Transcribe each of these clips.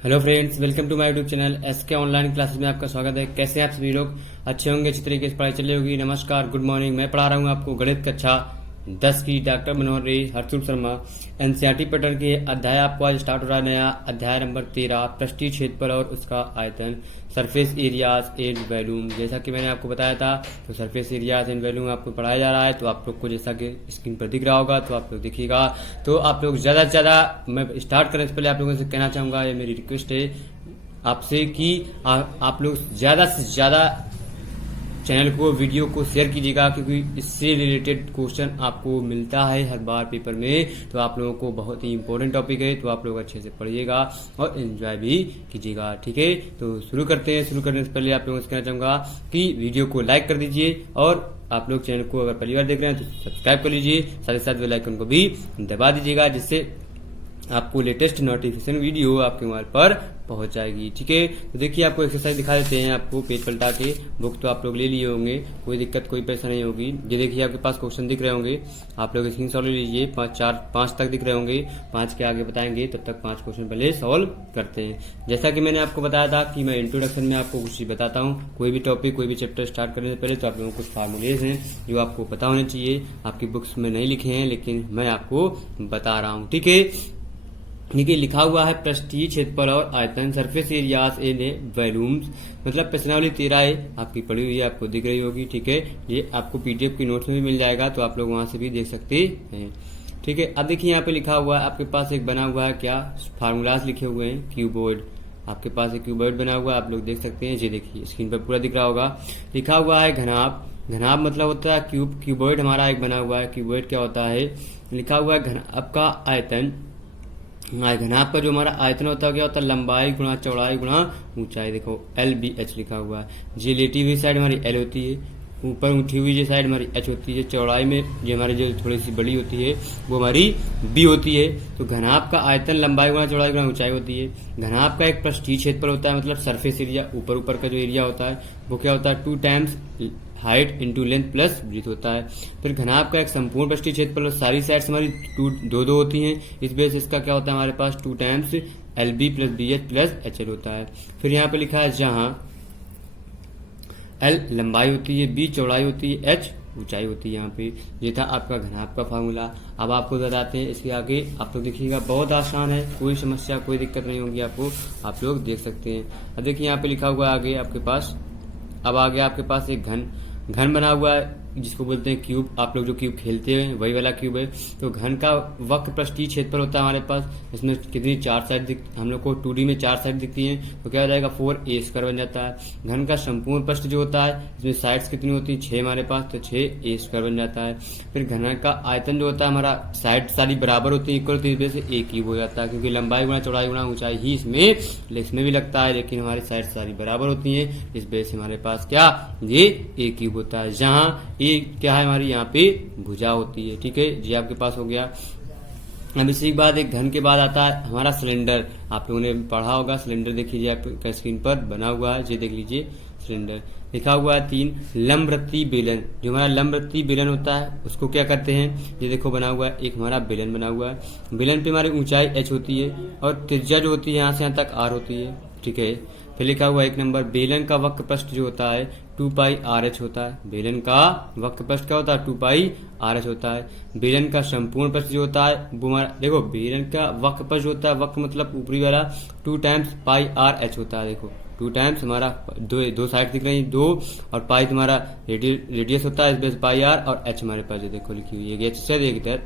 Hello friends, welcome to my YouTube channel SK online classes में आपका स्वागत है। कैसे हैं आप सभी लोग? अच्छे होंगे, अच्छी तरीके से पढ़ाई चल रही होगी। नमस्कार, गुड मॉर्निंग। मैं पढ़ा रहा हूँ आपको गणित कक्षा 10 की डॉक्टर मनोहर रे हरसुल शर्मा एनसीईआरटी पैटर्न के अध्याय आपको आज स्टार्ट हो रहा है नया अध्याय नंबर 13 पृष्ठीय क्षेत्रफल और उसका आयतन सरफेस एरियाज एंड वॉल्यूम। जैसा कि मैंने आपको बताया था तो सरफेस एरियाज एंड वॉल्यूम आपको पढ़ाया जा रहा है। तो आप लोग को जैसा कि स्क्रीन पर दिख रहा होगा तो आप लोग देखिएगा। तो आप लोग ज्यादा से ज्यादा, मैं स्टार्ट करने से पहले आप लोगों से कहना चाहूंगा, ये मेरी रिक्वेस्ट है आपसे कि आप लोग ज्यादा से ज्यादा चैनल को, वीडियो को शेयर कीजिएगा, क्योंकि इससे रिलेटेड क्वेश्चन आपको मिलता है हर बार पेपर में। तो आप लोगों को बहुत ही इंपॉर्टेंट टॉपिक है, तो आप लोग अच्छे से पढ़िएगा और एंजॉय भी कीजिएगा। ठीक है, तो शुरू करते हैं। शुरू करने से पहले आप लोगों से कहना चाहूंगा कि वीडियो को लाइक कर दीजिए और आप लोग चैनल को अगर पहली बार देख रहे हैं तो सब्सक्राइब कर लीजिए, साथ ही साथ बेल आइकन को भी दबा दीजिएगा, जिससे आपको लेटेस्ट नोटिफिकेशन वीडियो आपके मोबाइल पर पहुंच जाएगी। ठीक है, तो देखिए आपको एक्सरसाइज दिखा देते हैं। आपको पेज पलटा के बुक तो आप लोग ले लिए होंगे, कोई दिक्कत कोई परेशानी नहीं होगी। ये देखिए आपके पास क्वेश्चन दिख रहे होंगे, आप लोग स्क्रीनशॉट ले लीजिए। 5 तक दिख रहे होंगे, 5 के आगे बताएंगे, तब तक 5 क्वेश्चन पहले सॉल्व करते हैं। जैसा कि मैंने आपको बताया था कि मैं इंट्रोडक्शन में आपको कुछ बताता हूँ, कोई भी टॉपिक, कोई भी चैप्टर स्टार्ट करने से पहले तो आप लोगों को कुछ फार्मूलेज हैं जो आपको पता होने चाहिए। आपकी बुक्स में नहीं लिखे हैं, लेकिन मैं आपको बता रहा हूँ। ठीक है, देखिए लिखा हुआ है पृष्ठीय क्षेत्रफल और आयतन सरफेस एरियाज एंड वॉल्यूम्स, मतलब प्रश्नावली 13 है, आपकी पढ़ी हुई है, आपको दिख रही होगी। ठीक है, ये आपको पीडीएफ की नोट्स में भी मिल जाएगा, तो आप लोग वहां से भी देख सकते हैं। ठीक है, अब देखिए यहाँ पे लिखा हुआ है, आपके पास एक बना हुआ है, क्या फार्मूलाज लिखे हुए हैं, क्यूबॉइड। आपके पास एक क्यूबॉइड बना हुआ है, आप लोग देख सकते हैं। ये देखिए स्क्रीन पर पूरा दिख रहा होगा। लिखा हुआ है घनाभ। घनाभ मतलब होता है क्यूब। क्यूबॉइड हमारा एक बना हुआ है। क्यूबॉइड क्या होता है? लिखा हुआ है घनाभ का आयतन। घनाभ का जो हमारा आयतन होता है क्या होता है? लंबाई गुणा चौड़ाई गुणा ऊंचाई। देखो LBH लिखा हुआ है। जी लेटी हुई साइड हमारी L होती है, ऊपर उठी हुई जो साइड हमारी H होती है। चौड़ाई में जो हमारी जो थोड़ी सी बड़ी होती है वो हमारी B होती है। तो घनाभ का आयतन लंबाई गुणा चौड़ाई गुणा ऊंचाई होती है। घनाभ का एक पृष्ठीय क्षेत्रफल होता है, मतलब सरफेस एरिया, ऊपर का जो एरिया होता है वो क्या होता है? 2 times height into length plus breadth होता है। फिर घनाभ का एक संपूर्ण पृष्ठीय क्षेत्रफल, सारी साइड्स हमारी दो होती हैं, इस वजह से इसका क्या होता है हमारे पास 2 times LB plus BH plus HL होता है। फिर यहाँ पे लिखा है जहां L लंबाई होती है, B चौड़ाई होती है, H ऊंचाई होती है। यहाँ पे ये था आपका घनाभ का फार्मूला। अब आपको बताते हैं इसके आगे। आप लोग देखिएगा, बहुत आसान है, कोई समस्या कोई दिक्कत नहीं होगी आपको, आप लोग देख सकते हैं। अब देखिए यहाँ पे लिखा हुआ है आगे आपके पास, अब आगे आपके पास एक घन बना हुआ है, जिसको बोलते हैं क्यूब। आप लोग जो क्यूब खेलते हैं वही वाला क्यूब है। तो घन का वक्र पृष्ठीय क्षेत्रफल होता है हमारे पास, इसमें कितनी 4 साइड हम लोग को 2D में 4 साइड दिखती हैं, तो क्या हो जाएगा 4A² बन जाता है। घन का संपूर्ण पृष्ठ जो होता है, इसमें साइड्स कितनी होती है? 6 हमारे पास, तो 6A² बन जाता है। फिर घन का आयतन जो होता है हमारा, साइड सारी बराबर होती है, इक्वल, तो इस वजह से A क्यूब हो जाता है, क्योंकि लंबाई गुणा चौड़ाई गुणा ऊंचाई ही इसमें भी लगता है, लेकिन हमारी साइड सारी बराबर होती है, इस वजह से हमारे पास क्या ये A क्यूब होता है। जहाँ ये क्या है हमारी यहाँ पे भुजा होती है। ठीक है जी, आपके पास हो गया। अब इसी के बाद एक घन के बाद आता है हमारा सिलेंडर। आप लोगों ने पढ़ा होगा सिलेंडर, देख लीजिए आपके स्क्रीन पर बना हुआ है, ये देख लीजिए सिलेंडर। लिखा हुआ है 3 लंबवृत्तीय बेलन। जो हमारा लंबवृत्तीय बेलन होता है उसको क्या करते हैं? ये देखो बना हुआ है, एक हमारा बेलन बना हुआ है। बेलन पे हमारी ऊंचाई H होती है और त्रिज्या जो होती है यहाँ से यहाँ तक R होती है। ठीक है, फिर लिखा हुआ 1 नंबर, बेलन का वक्र पृष्ठ जो होता है 2πRH होता है। बेलन का वक्र पृष्ठ क्या होता है? 2πRH होता है। बेलन का संपूर्ण पृष्ठ जो होता है वो हमारा, देखो बेलन का वक्र पृष्ठ होता है, वक्र मतलब ऊपरी वाला, 2 टाइम्स πRH होता है। देखो 2 टाइम्स हमारा दो साइड दिख रही 2, और पाई तुम्हारा रेडियस होता है, इस बेस πR, और H हमारे पास देखो लिखी हुई है, H से इधर।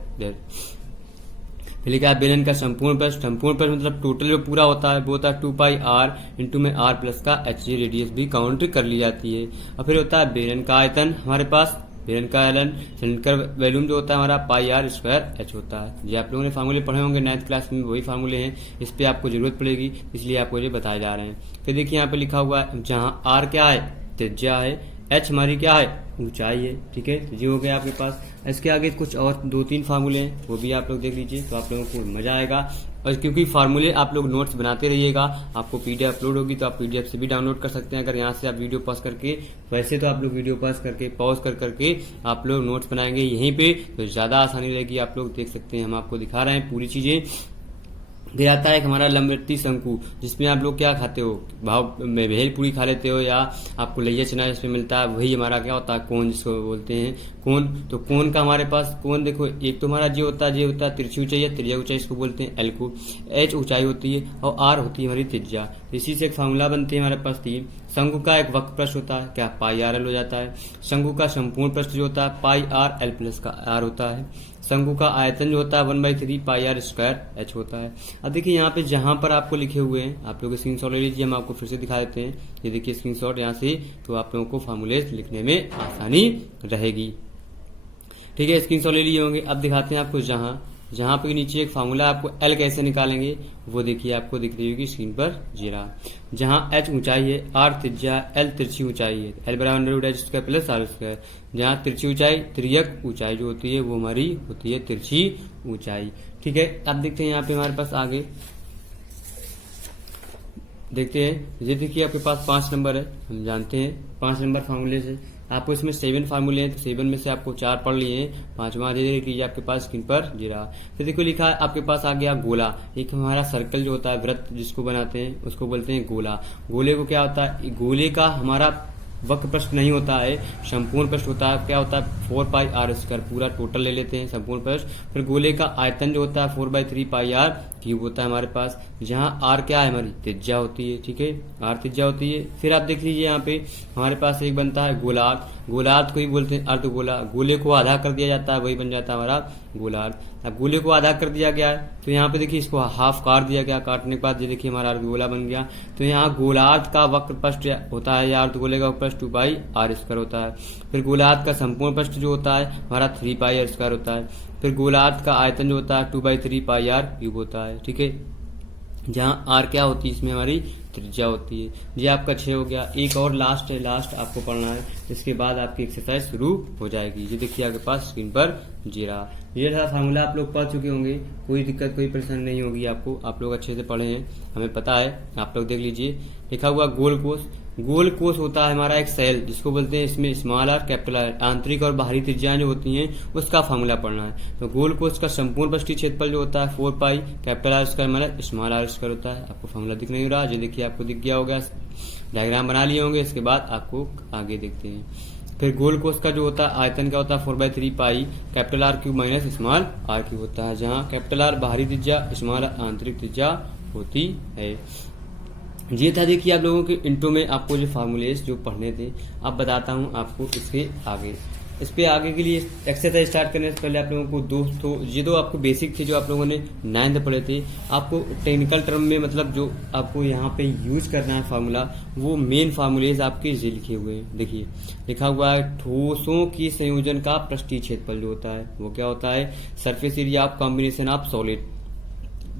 लिखा है बेलन का संपूर्ण पृष्ठ मतलब टोटल जो पूरा होता है वो होता है 2πR इंटू में R प्लस का H, रेडियस भी काउंट कर ली जाती है। और फिर होता है बेलन का आयतन हमारे पास, बेलन का आयतन, सिलेंडर वॉल्यूम जो होता है हमारा πR² होता है। ये आप लोगों ने फार्मूले पढ़े होंगे 9th क्लास में, वही फार्मूले हैं, इस पे आपको जरूरत पड़ेगी, इसलिए आपको ये बताए जा रहे हैं। फिर देखिए यहाँ पे लिखा हुआ है जहाँ R क्या है? त्रिज्या है, H हमारी क्या है? ऊंचाई है। ठीक है, तो ये हो गया आपके पास। इसके आगे कुछ और 2-3 फार्मूले हैं, वो भी आप लोग देख लीजिए, तो आप लोगों को मजा आएगा। और क्योंकि फार्मूले आप लोग नोट्स बनाते रहिएगा, आपको पीडीएफ अपलोड होगी तो आप पीडीएफ से भी डाउनलोड कर सकते हैं। अगर यहाँ से आप वीडियो पॉज करके, वैसे तो आप लोग वीडियो पॉज करके आप लोग नोट्स बनाएंगे यहीं पे, तो ज्यादा आसानी रहेगी, आप लोग देख सकते हैं। हम आपको दिखा रहे हैं पूरी चीजें, फिर आता है एक हमारा लंबवृत्तीय शंकु, जिसमें आप लोग क्या खाते हो, भाव में भेल पूरी खा लेते हो या आपको लैया चना जिसमें मिलता है, वही हमारा क्या होता है कोन, जिसको बोलते हैं कोन। तो कोन का हमारे पास कोन देखो, एक तो हमारा जो होता है तिरछी ऊंचाई या त्रिज्या ऊंचाई, इसको बोलते हैं एल को। एच ऊंचाई होती है और आर होती है हमारी त्रिज्या। इसी से एक फार्मूला बनती है हमारे पास तीन। शंकु का एक वक्र पृष्ठ होता है क्या, पाई आर एल हो जाता है। शंकु का संपूर्ण पृष्ठ जो होता है पाई आर एल प्लस का आर होता है। शंकु का आयतन जो होता है 1/3 पाई आर स्क्वायर एच होता है। अब देखिए यहाँ पे जहां पर आपको लिखे हुए हैं, आप लोग स्क्रीनशॉट ले लीजिए, हम आपको फिर से दिखा देते हैं। ये देखिए स्क्रीनशॉट यहाँ से, तो आप लोगों को फार्मूले लिखने में आसानी रहेगी। ठीक है, स्क्रीनशॉट ले लिए होंगे। अब दिखाते हैं आपको जहां पे नीचे एक फार्मूला, आपको एल कैसे निकालेंगे वो देखिए आपको दिख रही होगी स्क्रीन पर जीरा। जहां एच ऊंचाई है, आर त्रिज्या, एल तिरछी ऊंचाई है, एल बराबर H square plus R square. जहां तिरछी ऊंचाई, तिर्यक ऊंचाई जो होती है वो हमारी होती है तिरछी ऊंचाई। ठीक है, अब देखते हैं यहाँ पे हमारे पास आगे देखते हैं। ये देखिए आपके पास 5 नंबर है, हम जानते हैं 5 नंबर फार्मूले से। आपको इसमें 7 फार्मूले हैं, तो 7 में से आपको 4 पढ़ लिए हैं, 5वां दे लीजिए आपके पास स्क्रीन पर जीरा। फिर देखो लिखा है आपके पास आ गया गोला। एक हमारा सर्कल जो होता है, वृत्त जिसको बनाते हैं उसको बोलते हैं गोला। गोले को क्या होता है, गोले का हमारा वक्र पृष्ठ नहीं होता है, संपूर्ण पृष्ठ होता है। क्या होता है 4 पाई आर स्क्वायर, पूरा टोटल ले लेते हैं संपूर्ण पृष्ठ। फिर गोले का आयतन जो होता है 4/3 पाई आर क्यूब होता है हमारे पास, जहां आर क्या है हमारी त्रिज्या होती है। ठीक है, आर त्रिज्या होती है। फिर आप देख लीजिए यहाँ पे हमारे पास एक बनता है गोलार्ध। गोलार्ध को ही बोलते हैं अर्धगोला। गोले को आधा कर दिया जाता है, वही बन जाता है हमारा गोलार्ध। अब गोले को आधा कर दिया गया है, तो यहाँ पे देखिए इसको हाफ काट दिया गया। काटने के बाद ये देखिए हमारा अर्धगोला बन गया। तो यहाँ गोलार्ध का वक्र पृष्ठ होता है या अर्धगोले का वक्र पृष्ठ 2 पाई आर स्क्वायर होता है। फिर गोलार्ध का संपूर्ण पृष्ठ जो होता है हमारा 3 पाई आर स्क्वायर होता है। फिर गोलार्ध का आयतन जो होता है 2/3 पाई आर क्यूब होता है। ठीक है, जहाँ आर क्या होती है इसमें हमारी त्रिज्या होती है। ये आपका 6 हो गया। एक और लास्ट है, लास्ट आपको पढ़ना है, इसके बाद आपकी एक्सरसाइज शुरू हो जाएगी। ये देखिए आपके पास स्क्रीन पर जीरा। ये था फार्मूला, आप लोग पढ़ चुके होंगे, कोई दिक्कत कोई परेशानी नहीं होगी आपको, आप लोग अच्छे से पढ़े हैं, हमें पता है। आप लोग देख लीजिए लिखा हुआ गोल कोष। गोल कोष होता है हमारा एक सेल, जिसको बोलते हैं इसमें स्मॉल आर कैपिटल आर, आंतरिक और बाहरी त्रिज्याएं जो होती हैं उसका फार्मूला पढ़ना है। तो गोल कोष का संपूर्ण पृष्ठीय क्षेत्रफल जो होता है 4 पाई कैपिटल आर स्क्वायर मतलब स्मॉल आर स्क्वायर होता है। आपको फार्मूला दिख नहीं रहा, ये देखिए आपको दिख गया होगा, डायग्राम बना लिए होंगे। इसके बाद आपको आगे देखते हैं। फिर गोल कोष का जो होता है आयतन क्या होता है 4/3 pi capital R cube minus small R cube होता है, जहाँ कैपिटल आर बाहरी त्रिज्या, स्मॉल आर आंतरिक त्रिज्या होती है। ये था देखिए आप लोगों के इंट्रो में आपको जो फार्मूलेस जो पढ़ने थे। अब बताता हूँ आपको इसके आगे। इस पे आगे के लिए एक्सरसाइज स्टार्ट करने से पहले आप लोगों को दोस्तों ये दो आपको बेसिक थे जो आप लोगों ने 9th पढ़े थे, आपको टेक्निकल टर्म में मतलब जो आपको यहाँ पे यूज करना है फार्मूला, वो मेन फार्मूलेज आपके ये लिखे हुए हैं। देखिए लिखा हुआ है ठोसों की संयोजन का पृष्ठीय क्षेत्रफल जो होता है वो क्या होता है, surface area of combination of solid.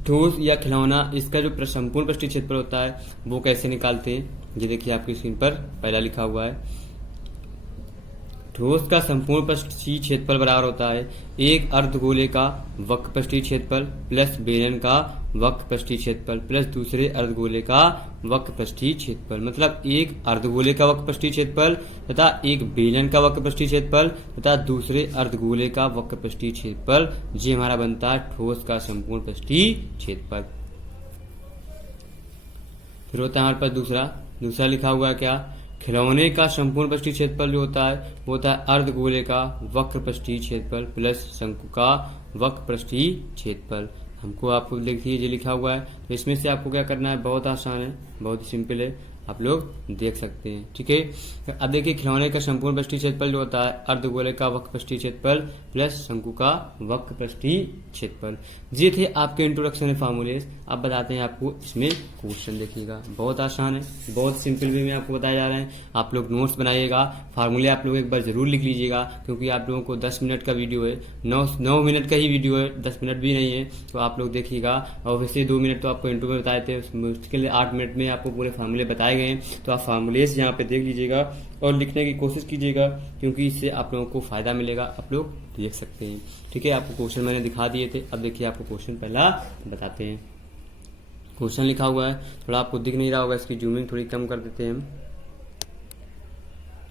ठोस या खिलौना, इसका जो संपूर्ण पृष्ठीय क्षेत्रफल होता है वो कैसे निकालते हैं, ये देखिए आपकी स्क्रीन पर पहला लिखा हुआ है। ठोस का संपूर्ण पृष्ठीय क्षेत्रफल बराबर होता है एक अर्धगोले का वक्र पृष्ठीय क्षेत्रफल प्लस बेलन का वक्र पृष्ठीय क्षेत्रफल प्लस दूसरे अर्धगोले का वक्र पृष्ठीय क्षेत्रफल। मतलब एक अर्धगोले का वक्र पृष्ठीय क्षेत्रफल तथा एक बेलन का वक्र पृष्ठीय क्षेत्रफल तथा दूसरे अर्धगोले का वक्र पृष्ठीय क्षेत्रफल, ये हमारा बनता है ठोस का संपूर्ण पृष्ठीय क्षेत्रफल। फिर होता है हमारे पास दूसरा लिखा हुआ है क्या, खिलौने का संपूर्ण पृष्ठीय क्षेत्रफल जो होता है वो होता है अर्धगोले का वक्र पृष्ठीय क्षेत्रफल प्लस शंकु का वक्र पृष्ठीय क्षेत्रफल। हमको आपको देखिए ये लिखा हुआ है, तो इसमें से आपको क्या करना है, बहुत आसान है, बहुत ही सिंपल है, आप लोग देख सकते हैं। ठीक है, अब देखिए खिलौने का संपूर्ण पृष्ठीय क्षेत्रफल जो होता है अर्धगोले का वक्र पृष्ठीय क्षेत्रफल प्लस शंकु का वक्र पृष्ठीय क्षेत्रफल। ये थे आपके इंट्रोडक्शन फार्मूलेस। अब बताते हैं आपको इसमें क्वेश्चन। देखिएगा बहुत आसान है, बहुत सिंपल वे में आपको बताया जा रहे हैं। आप लोग नोट्स बनाइएगा, फार्मूले आप लोग एक बार जरूर लिख लीजिएगा, क्योंकि आप लोगों को 10 मिनट का वीडियो है, 9 मिनट का ही वीडियो है, 10 मिनट भी नहीं है, तो आप लोग देखिएगा। और वैसे 2 मिनट तो आपको इंट्रो में बताए थे, उसके लिए 8 मिनट में आपको पूरे फार्मूले बताए गए हैं। तो आप फार्मूलेस यहाँ पे देख लीजिएगा और लिखने की कोशिश कीजिएगा, क्योंकि इससे आप लोगों को फायदा मिलेगा, आप लोग देख सकते हैं। ठीक है, आपको क्वेश्चन मैंने दिखा दिए थे। अब देखिए आपको क्वेश्चन पहला बताते हैं। क्वेश्चन लिखा हुआ है, थोड़ा आपको दिख नहीं रहा होगा, इसकी जूमिंग थोड़ी कम कर देते हैं हम।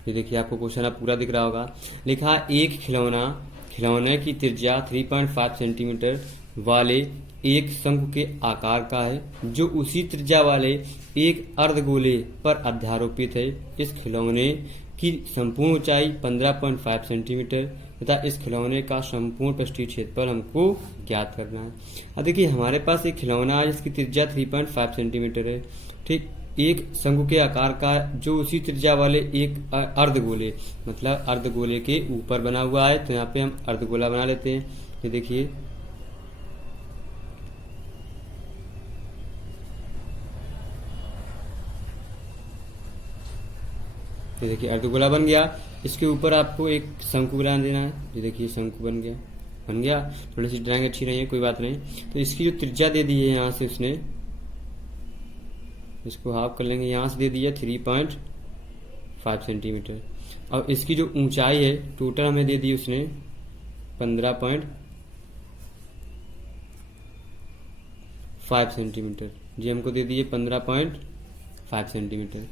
ये देखिए आपको क्वेश्चन अब पूरा दिख रहा होगा। लिखा एक खिलौने की त्रिज्या 3.5 सेंटीमीटर वाले एक शंकु के आकार का है जो उसी त्रिज्या वाले एक अर्धगोले पर अध्यारोपित है। इस खिलौने की संपूर्ण ऊंचाई 15.5 सेंटीमीटर तथा इस खिलौने का संपूर्ण पृष्ठीय क्षेत्रफल हमको ज्ञात करना है। अब देखिए हमारे पास एक खिलौना है जिसकी त्रिज्या 3.5 सेंटीमीटर है, ठीक, एक शंकु के आकार का जो उसी त्रिज्या वाले एक अर्धगोले मतलब अर्धगोले के ऊपर बना हुआ है। तो यहाँ पे हम अर्धगोला बना लेते हैं। ये देखिए अर्धगोला बन गया। इसके ऊपर आपको एक शंकु बना देना है। ये देखिए शंकु बन गया। थोड़ी सी ड्राइंग अच्छी नहीं है, कोई बात नहीं। तो इसकी जो त्रिज्या दे दी है यहाँ से उसने, इसको हाफ कर लेंगे, यहाँ से दे दी है 3.5 सेंटीमीटर। और इसकी जो ऊंचाई है टोटल हमें दे दी उसने 15.5 सेंटीमीटर। जी हमको दे दी है 15.5 सेंटीमीटर।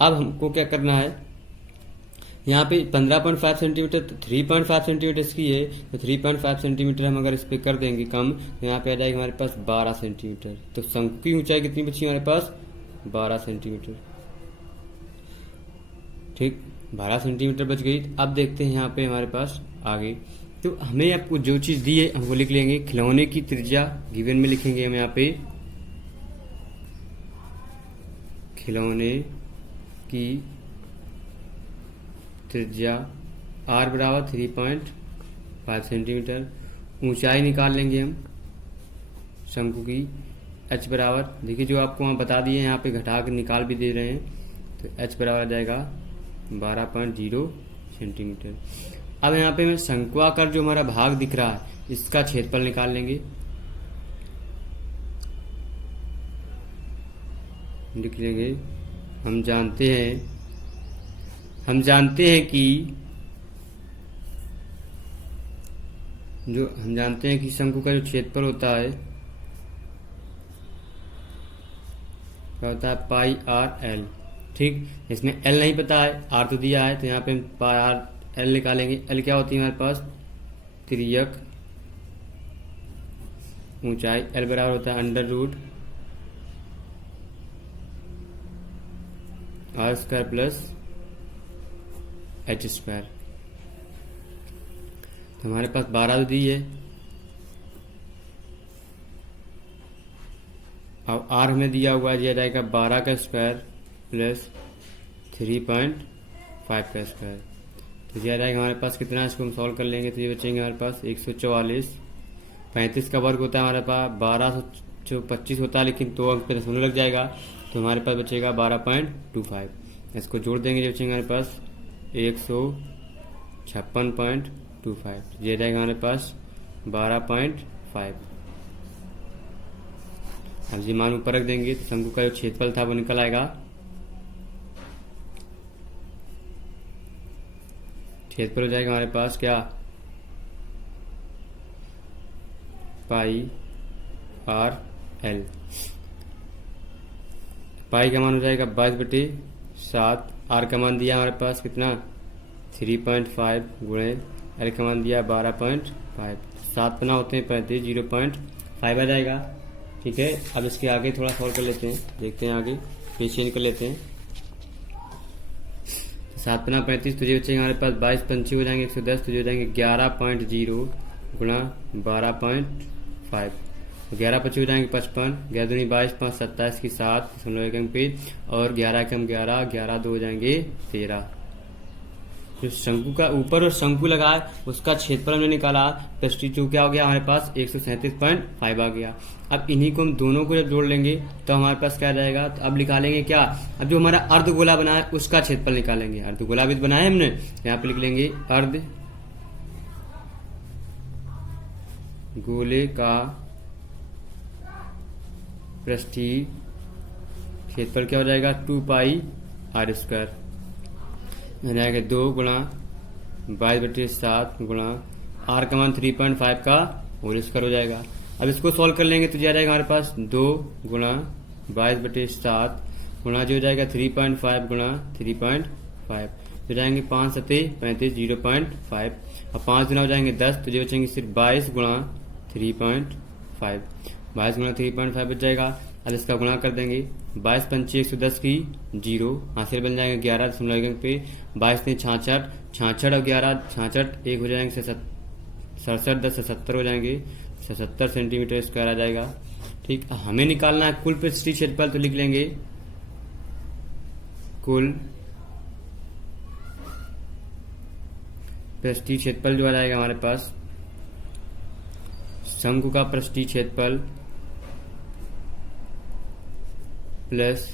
अब हमको क्या करना है, यहाँ पे 15.5 सेंटीमीटर, 3.5 सेंटीमीटर इसकी है, तो 3.5 सेंटीमीटर हम अगर इस पे कर देंगे कम, तो यहाँ पे आ जाएगा हमारे पास 12 सेंटीमीटर। तो शंकु की ऊंचाई कितनी बची हमारे पास, 12 सेंटीमीटर। ठीक, 12 सेंटीमीटर बच गई। अब देखते हैं यहाँ पे हमारे पास आगे। तो हमें आपको जो चीज दी है हमको लिख लेंगे। खिलौने की त्रिज्या गिवन में लिखेंगे हम यहाँ पे, खिलौने की त्रिज्या r बराबर 3.5 सेंटीमीटर। ऊंचाई निकाल लेंगे हम शंकु की, h बराबर, देखिए जो आपको वहाँ बता दिए यहाँ पे घटा के निकाल भी दे रहे हैं, तो h बराबर आ जाएगा 12.0 सेंटीमीटर। अब यहाँ पे मैं शंक्वाकार जो हमारा भाग दिख रहा है इसका क्षेत्रफल निकाल लेंगे। लिख लेंगे, हम जानते हैं कि शंकु का जो क्षेत्रफल होता है क्या होता है, पाई आर एल। ठीक, इसमें एल नहीं पता है, आर तो दिया है, तो यहाँ पे हम पाई आर एल निकालेंगे। एल क्या होती है हमारे पास, तिर्यक ऊंचाई। एल बराबर होता है under root R square plus H square. तो हमारे पास 12 दी है। अब आर हमें दिया हुआ दिया जाएगा 12 का स्क्वायर प्लस 3.5 का स्क्वायर। तो दिया जाएगा हमारे पास कितना, इसको हम सॉल्व कर लेंगे तो ये बचेंगे हमारे पास 144। 35 का वर्ग होता है हमारे पास 1225 होता है, लेकिन 2 अंक पे दशमलव लग जाएगा, तो हमारे पास बचेगा 12.25। इसको जोड़ देंगे, जो बचेंगे हमारे पास 156.25। ये जाएगा हमारे पास 12.5। अब ये मान ऊपर रख देंगे तो शंकु का जो क्षेत्रफल था वो निकल आएगा। क्षेत्रफल हो जाएगा हमारे पास क्या, पाई आर एल। पाई का मान हो जाएगा 22/7। आर का मान दिया हमारे पास कितना, 3.5 गुणे एल का मान दिया 12.5। 7 पना होते हैं 35, 0.5 आ जाएगा। ठीक है, अब इसके आगे थोड़ा सॉल्व कर लेते हैं, देखते हैं आगे, पेज चेंज कर लेते हैं। 7 पना 35, तो ये बचेंगे हमारे पास 22 पंछी हो जाएंगे 110, तो ये हो जाएंगे 11.0 गुणा 12.5। 11 पच्चीस हो जाएंगे 55, 11 दूनी 22, 5 27 की 7 दशमलव अंक पे, और 11 कम 11, 11 2 हो जाएंगे 13। जो शंकु का ऊपर और शंकु लगा है उसका क्षेत्रफल हमने निकाला, पृष्ठीय जो क्या हो गया हमारे पास 137.5 आ गया। अब इन्हीं को हम दोनों को जब जोड़ लेंगे तो हमारे पास क्या जाएगा, तो अब निकालेंगे क्या, अब जो हमारा अर्धगोला बना है उसका क्षेत्रफल निकालेंगे। अर्धगोला भी बनाया हमने, यहाँ पे लिख लेंगे अर्धगोले का पृष्ठीय क्षेत्रफल क्या हो जाएगा, 2 पाई आर स्क्वायर। जाएगा 2 गुणा 22/7 गुणा आर का मान 3.5 का होल स्क्वायर हो जाएगा। अब इसको सॉल्व कर लेंगे तो क्या जाएगा हमारे पास 2 गुणा 22/7 गुणा जो हो जाएगा 3.5 गुणा 3.5, तो जाएंगे 5 7 35, 0.5। अब 5 गुना हो जाएंगे 10, तो जो बचेंगे सिर्फ 22 गुणा 3.5। 3.5, 22 गुणा 3.5 बच जाएगा। अब इसका गुणा कर देंगे, 22 पंचे 110 की 0, हासिल बन जाएंगे 11.1 पे, 22 ने 66, 66 और 11, 66 एक हो जाएंगे 67, 10 से 70 हो जाएंगे, 77 सेंटीमीटर स्क्वायर आ जाएगा। ठीक, हमें निकालना है कुल पृष्ठीय क्षेत्रफल, तो लिख लेंगे कुल पृष्ठीय क्षेत्रफल जो आ जाएगा हमारे पास, शंकु का पृष्ठीय क्षेत्रफल प्लस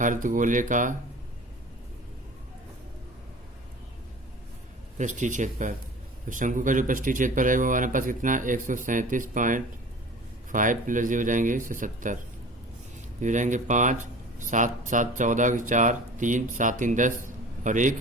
अर्धगोले का पृष्ठीय क्षेत्रफल। तो शंकु का जो पृष्ठीय क्षेत्रफल है वो हमारे पास कितना, 137.5 प्लस ये हो जाएंगे 77, ये हो जाएंगे 5, 7 7 14 4, 3 7 3 10 और 1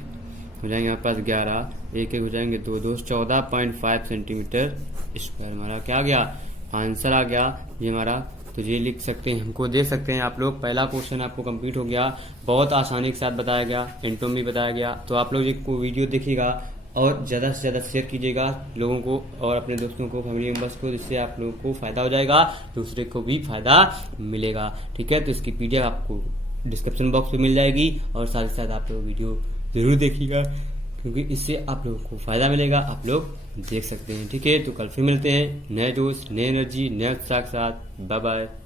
हो जाएंगे हमारे पास 11, 1 1 हो जाएंगे 2 2, 14.5 सेंटीमीटर स्क्वायर हमारा क्या आ गया, आंसर आ गया ये हमारा। तो ये लिख सकते हैं, हमको दे सकते हैं आप लोग। पहला क्वेश्चन आपको कंप्लीट हो गया, बहुत आसानी के साथ बताया गया, एंटोम भी बताया गया। तो आप लोग ये वीडियो देखिएगा और ज़्यादा से ज़्यादा शेयर कीजिएगा लोगों को और अपने दोस्तों को, फैमिली मेम्बर्स को, जिससे आप लोगों को फ़ायदा हो जाएगा, दूसरे को भी फ़ायदा मिलेगा। ठीक है, तो इसकी PDF आपको डिस्क्रिप्शन बॉक्स में मिल जाएगी और साथ ही साथ आप लोग वीडियो ज़रूर देखिएगा, क्योंकि इससे आप लोगों को फ़ायदा मिलेगा, आप लोग देख सकते हैं। ठीक है, तो कल फिर मिलते हैं नए दोस्त, नए एनर्जी, नए उत्साह के साथ। Bye bye.